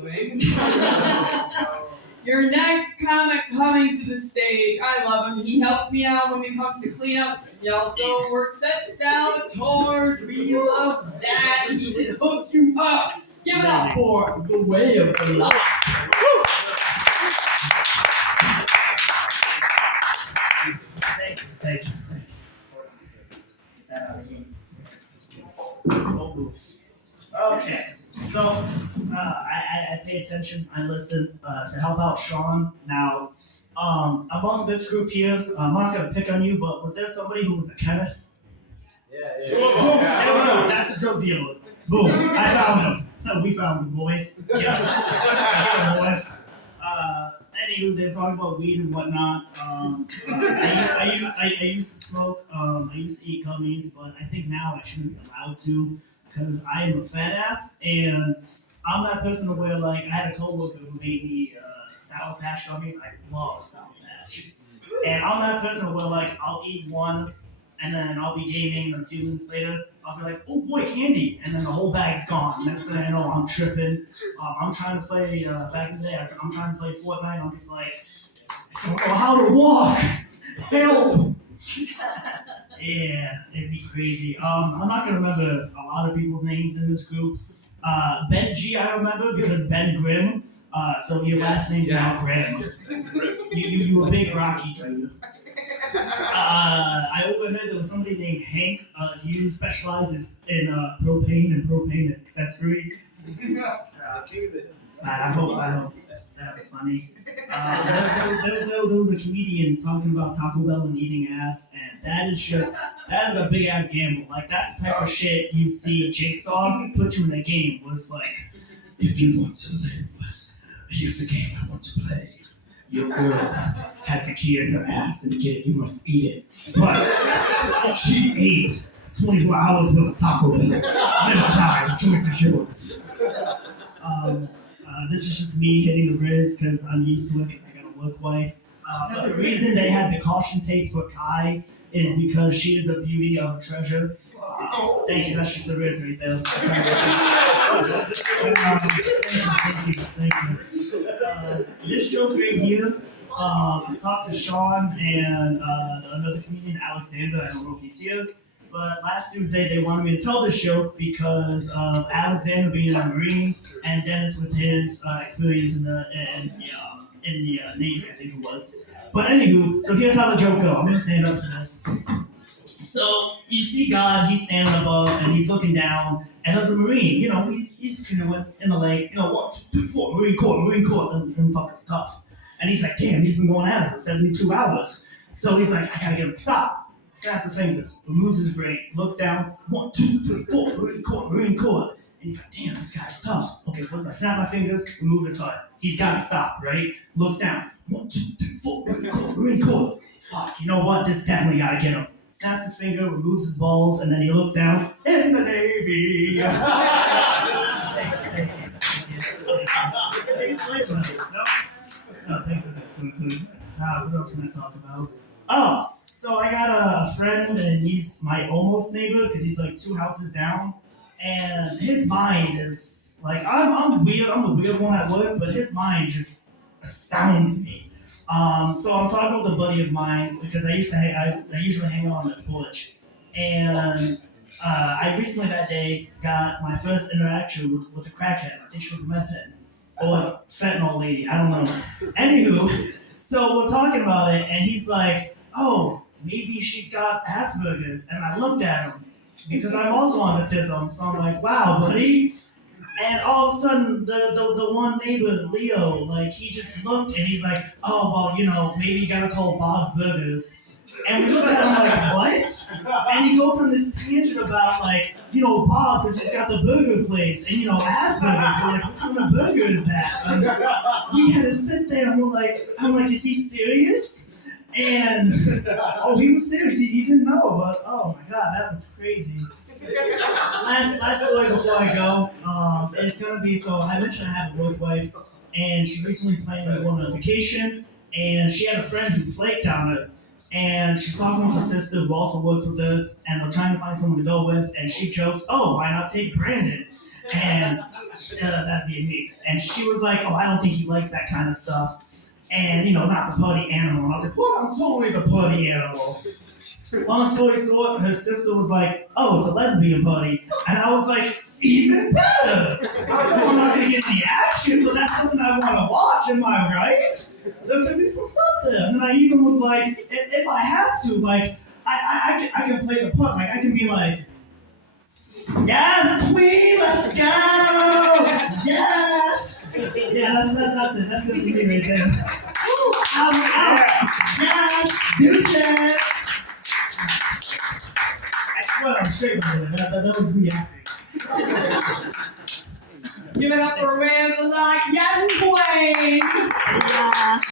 doing. Your next comic coming to the stage. I love him. He helps me out when it comes to cleanup. He also works at Salvatore's. We love that. He can hook you up. Give it up for the way of life. Thank you. Get that out of here. Okay, so I pay attention, I listen to help out Sean. Now, among this group here, I'm not gonna pick on you, but was there somebody who was a chemist? Yeah. Boom! That's the drug dealer. Boom! I found him. We found him, boys. Yeah, boys. Anywho, they're talking about weed and whatnot. I used to smoke. I used to eat gummies, but I think now I shouldn't be allowed to because I am a fat ass, and I'm that person where like I had a coworker who made me Sour Patch gummies. I love Sour Patch, and I'm that person where like I'll eat one, and then I'll be gaming, and a few minutes later I'll be like, oh boy, candy, and then the whole bag's gone. Next thing I know, I'm tripping. I'm trying to play back in the day. I'm trying to play Fortnite. I'm just like, I don't know how to walk. Help! Yeah, it'd be crazy. I'm not gonna remember a lot of people's names in this group. Ben G, I remember because Ben Grimm. So your last name's now Grimm. You a big Rocky dude. I overheard there was somebody named Hank. He specializes in propane and propane accessories. I hope that was funny. There was a comedian talking about Taco Bell and eating ass, and that is a big ass gamble. Like that's the type of shit you see Jigsaw put you in a game where it's like, if you want to live, here's a game I want to play. Your girl has the key in her ass, and to get it, you must eat it. But she ate 24 hours worth of Taco Bell. Never die. The choice is yours. This is just me hitting the Riz because I'm used to it because I got a work wife. But the reason they had the caution tape for Kai is because she is a beauty of a treasure. Thank you. That's just the Riz right there. Thank you. This joke right here, I talked to Sean and another comedian, Alexander. I don't know if he's here. But last Tuesday, they wanted me to tell this joke because of Alexander being in the Marines and Dennis with his experience in the Navy, I think it was. But anywho, so here's how the joke goes. I'm going to stand up for this. So you see God, he's standing above and he's looking down, and there's a Marine, he's canoeing in the lake, 1, 2, 3, 4, Marine Corps, them fuckers tough. And he's like, damn, he's been going at it for 72 hours. So he's like, I gotta get him to stop. Snaps his fingers, removes his brain, looks down, 1, 2, 3, 4, Marine Corps. And he's like, damn, this guy's tough. Okay, what if I snap my fingers, remove his heart? He's gotta stop, right? Looks down, 1, 2, 3, 4, Marine Corps. Fuck, you know what? This definitely gotta get him. Snaps his finger, removes his balls, and then he looks down, in the Navy. Thank you. What else can I talk about? Oh! So I got a friend, and he's my almost neighbor because he's like 2 houses down, and his mind is like I'm weird. I'm the weird one at work, but his mind just astounds me. So I'm talking with a buddy of mine because I usually hang out on this porch, and I recently that day got my first interaction with a crackhead. I think she was a meth head or fentanyl lady. I don't know. Anywho, so we're talking about it, and he's like, oh, maybe she's got Asperger's. And I looked at him because I'm also on autism. So I'm like, wow, buddy. And all of a sudden, the one neighbor, Leo, like he just looked and he's like, oh, well, maybe you gotta call Bob's Burgers. And we look at him like, what? And he goes on this tangent about like, Bob, because he's got the burger place, and Asperger's. We're like, what kind of burger is that? And we had to sit there and I'm like, is he serious? And he was serious. He didn't know, but oh my god, that was crazy. Last story before I go. It's gonna be so. I mentioned I have a work wife, and she recently finally went on vacation, and she had a friend who flaked on her, and she's talking with her sister who also works with her, and they're trying to find someone to go with, and she jokes, "Oh, why not take Brandon?" and that'd be me. And she was like, "Oh, I don't think he likes that kind of stuff." And not the putty animal. And I was like, "What? I'm totally the putty animal." Long story short, her sister was like, "Oh, it's a lesbian putty," and I was like, "Even better! I know I'm not gonna get any action, but that's something I want to watch. Am I right? There could be some stuff there." And then I even was like, if I have to, like, I can play the putt. Like, I can be like, "Yes, queen, let's go! Yes!" Yeah, that's it. That's it for me right there. Woo, I'm out. Yes, do this. I swear I'm straight by the way. That was me acting. Give it up for a round of like, yes, queen! Yeah.